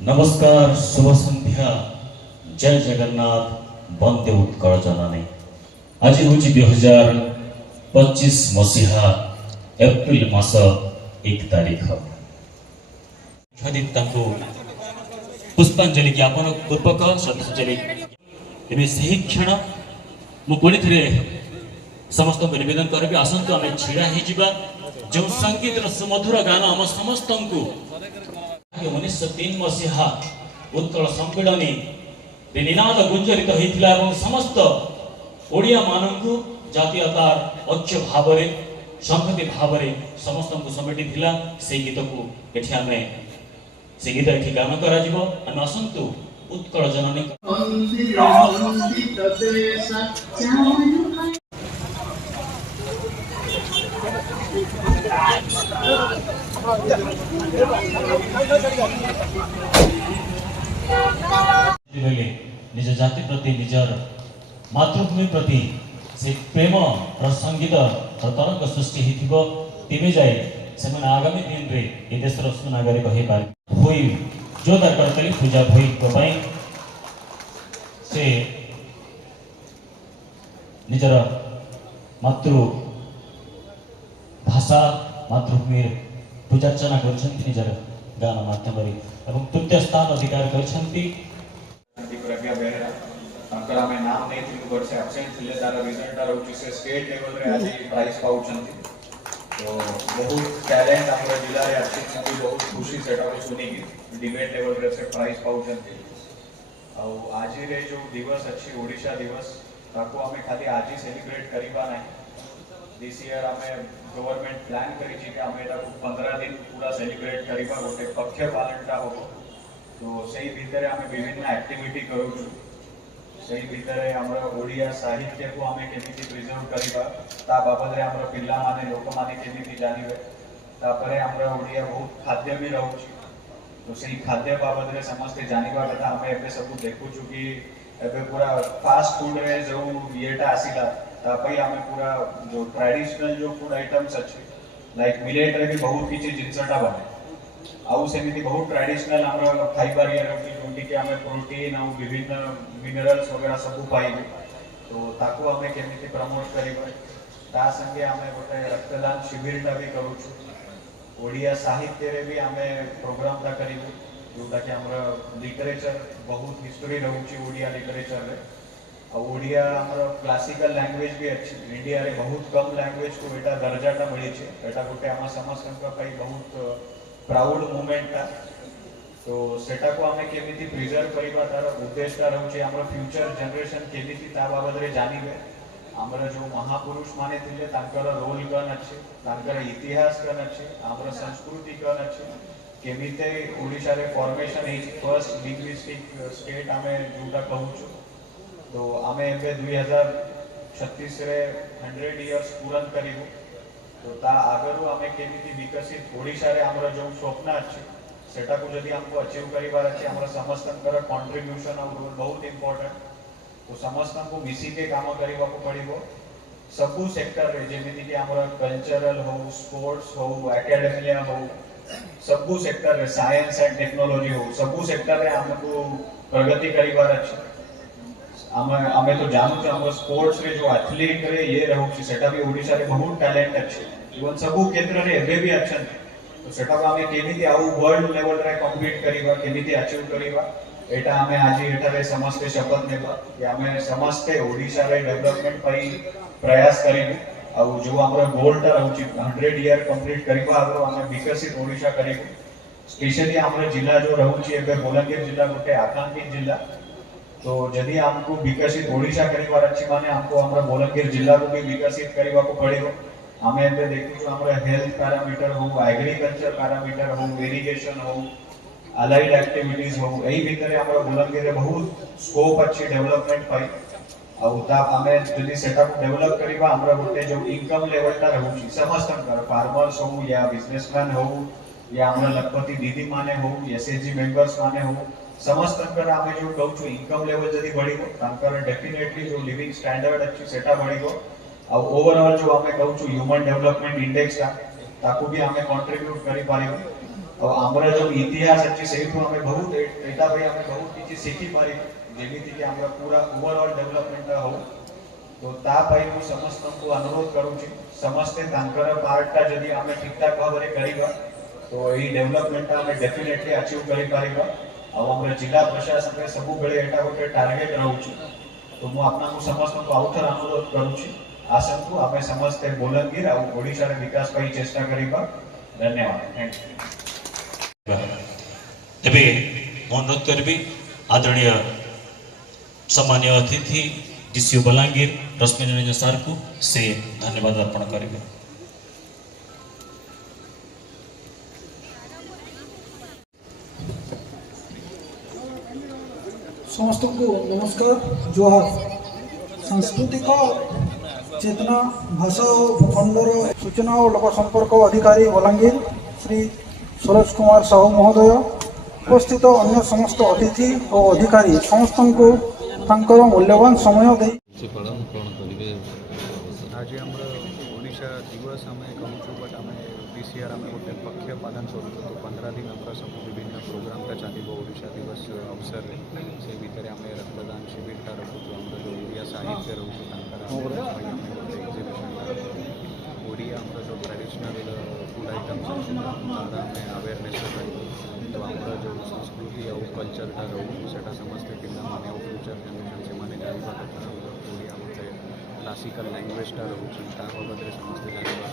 नमस्कार, शुभ संध्या, जय जगन्नाथ, वंदे उत्कल जननी। आज हूँ 2025 मसीहा एप्रिल मास 1 तारीख। पुष्पांजलि ज्ञापन पूर्वक श्रद्धांजलि तेज से ही क्षण मुझे थे समस्त को निवेदन करी आसतु आम ढड़ा हो जो संगीत सुमधुर गान आम समस्त को 1903 मसीहा उत्कल सम्मेलनी निनाद गुंजरित होता समस्त ओडिया मानू जातीयतार ऐक्य भाव संहति भाव समस्त को समेटी से गीत को ये से गीत ये गान कर आसतु उत्कल जननी निज जाति प्रति निजर मातृभूमि प्रति से प्रेम और संगीत और तरंग सृष्टि तेबे जाए से आगामी दिन रे ये देश सुनागरिक हो पारे भई जोरदार करतली पूजा भई को से निजर मातृ भाषा मातृभूमि पूजार्चना कर गान माध्यम तृतीय स्थान अधिकार कर नाम नहीं थी वर्ष एब्सेंट थे तार रिजल्ट रहउची से स्टेट लेवल रे आज प्राइज पाउछंती तो बहुत टैलेंट हमर जिला रे अछि बहुत खुशी सेटा को सुनी की डिबेट लेवल रे से प्राइज पाउछंती आ आज रे जो दिवस अछि ओडिशा दिवस ताको हमें खाली आज ही सेलिब्रेट करिबा नहीं दिस ईयर हमें गवर्नमेंट प्लान करी छी कि हमें एटा 15 दिन पूरा सेलिब्रेट करिबा गोटे पक्ष पालनटा होबो तो सही भीतर हमें विभिन्न एक्टिविटी करू से भितर आमर ओडिया साहित्य को आम केमी प्रिजर्व करवा ता बाबद रे आमर पिल्ला माने लोक माने केमी जानिबे तापरे आमर ओडिया बहुत खाद्य भी रहउची तो सही खाद्य बाबद रे समस्त जानिबा कथा हमें एबे सब देखु छु कि एबे पूरा फास्ट फूड रे जो येटा आसीला तापई हमें पूरा जो ट्रेडिशनल जो फूड आइटम्स अछि लाइक मिलेट रे भी बहुत किछि जिंसटा बने आउ सेमिति बहुत ट्रेडिशनल हमर फाइबर या जोंटी के हमें प्रोटीन और विभिन्न मिनरल्स वगैरह सब पाइबे तो ताको हमें केमिति प्रमोट करिबे ता संगे हमें गोटे रक्तदान शिविर ता भी करू छु ओडिया साहित्य रे भी हमें प्रोग्राम ता करिबे जोटा कि हमर लिटरेचर बहुत हिस्ट्री रहउची ओडिया लिटरेचर रे और ओडिया हमर क्लासिकल लैंग्वेज भी अछि इंडिया रे बहुत कम लैंग्वेज को एटा दर्जाटा मिली छै एटा गोटे हम समस्त पई बहुत प्राउड मोमेंट था तो सेटा को हमें केमिति प्रिजर्व करिबा तार उद्देश्य रहउची हमर फ्यूचर जनरेशन केमिति ता बाबद रे जानिबे हमर जो महापुरुष माने थिले तांकर रोल कन अछि तांकर इतिहास कन अछि हमर संस्कृति कन अछि केमिते ओडिशा रे formation is first linguistic state हमें जोटा कहू छु तो हमें एबे 2036 रे 100 इयर्स पूर्ण करिबो तो ता आगरु हमें केमिति विकसित ओडिशा रे हमर जो स्वप्न अछि सेटा को जदी हमको अचीव करिबार अछि हमर समस्तनकर कंट्रीब्यूशन और रोल बहुत इंपोर्टेंट तो समस्त को मिसी के काम करिबा को पड़िबो सबु सेक्टर रे जेमिति कि हमर कल्चरल हो स्पोर्ट्स हो एकेडमिया हो सबु सेक्टर रे साइंस एंड टेक्नोलॉजी हो सबु सेक्टर रे हमको प्रगति करिबार अछि हमें तो जानू छ हमर स्पोर्ट्स रे जो एथलीट रे ये रहउछि सेटा भी ओडिशा रे बहुत टैलेंट अछि इवन सबु केंद्र रे एबे भी अछन तो सेटा को हमें केमिति आउ वर्ल्ड लेवल रे कॉम्पीट करिबा केमिति अचीव करिबा एटा हमें आज एटा रे समस्त शपथ नेबा कि हमें समस्त ओडिशा रे डेवलपमेंट पई प्रयास करिबे आ जो हमर गोल ता रहउछि 100 ईयर कंप्लीट करिबा आरो हमें विकसित ओडिशा करिबे स्पेशली हमर जिला जो रहउछि एबे बोलांगीर जिला गोटे आकांक्षित जिला तो यदि हमको विकसित ओडिशा करिबार अछि माने हमको हमरा बोलांगीर जिला को भी विकसित करिबा को पड़िबो हमें एबे देखु छु हमरा हेल्थ पैरामीटर हो एग्रीकल्चर पैरामीटर हो इरिगेशन हो अलाइड एक्टिविटीज हो एही भितरे हमरा बोलांगीर रे बहुत स्कोप अछि डेवलपमेंट पाई आ उता हमें यदि सेटअप डेवलप करिबा हमरा गोटे जो इनकम लेवल ता रहउछि समस्त फार्मर्स हो या बिजनेसमैन हो या हमरा लखपति दीदी माने हो एसएचजी मेंबर्स माने हो ସମସ୍ତଙ୍କର ଆମେ ଯୋଉ କହୁଛୁ ଇନକମ୍ ଲେଭେଲ ଯଦି ବଢିବ ତାଙ୍କର ଡେଫିନେଟଲି ଯୋଉ ଲିଭିଂ ଷ୍ଟାଣ୍ଡାର୍ଡ ଅଛି ସେଟା ବଢିବ ଆଉ ଓଭରଅଲ୍ ଯୋଉ ଆମେ କହୁଛୁ ହ୍ୟୁମାନ ଡେଭଲପମେଣ୍ଟ ଇଣ୍ଡେକ୍ସଟା ତାକୁ ବି ଆମେ କଣ୍ଟ୍ରିବ୍ୟୁଟ୍ କରିପାରିବୁ ଆଉ ଆମର ଯୋଉ ଇତିହାସ ଅଛି ସେଇଠୁ ଆମେ ବହୁତ ଏଇଟା ପାଇଁ ଆମେ ବହୁତ କିଛି ଶିଖିପାରିବୁ ଯେମିତିକି ଆମର ପୁରା ଓଭରଅଲ୍ ଡେଭଲପମେଣ୍ଟ ହଉ तो ता पाई मु समस्त को अनुरोध करूची समस्ते तांकर पार्टटा जदी आमे ठीक ठाक भाबरे करिबा तो एही डेवलपमेंट आमे डेफिनेटली अचीव करि पारिबा आ हमर जिला प्रशासन के सब बेले एटा गोटे टार्गेट रहउची तो मु आपना को समस्त को आउथर अनुरोध करूची आसंतु आमे समस्ते बोलंगीर आ ओडिशा रे विकास पाई चेष्टा करिबा धन्यवाद थैंक यू एबे अनुरोध करबी आदरणीय सम्मानीय अतिथि डीसीओ बलांगीर रश्मि रंजन सार को से धन्यवाद अर्पण करेंगे। समस्त को नमस्कार जोहार सांस्कृतिक चेतना भाषा और भूखंडर सूचना और लोक संपर्क अधिकारी बलांगीर श्री सरोज कुमार साहू महोदय उपस्थित अन्य समस्त अतिथि और अधिकारी समस्त को तांकर मूल्यवान समय दे आज आम ओडिशा दिवस आम कहूँ बट आम दिस इयर आम गोटे पक्ष पालन करूँ तो 15 दिन आम सब विभिन्न प्रोग्राम चलो ओडिशा दिवस अवसर से भितर आम रक्तदान शिविरटा रखुचु आम जो ओडिया साहित्य रोचु ओडिया आम जो ट्रेडिशनल फूड आइटम्स अच्छे तार आम अवेयरनेस तो आम जो संस्कृति और कल्चरटा रोचु से समस्ते पिला मैंने फ्यूचर जेनेरेशन से मैंने जानवा कथा ओडिया मत क्लासिकल लैंग्वेजटा रोचु बाबद समस्ते जानवा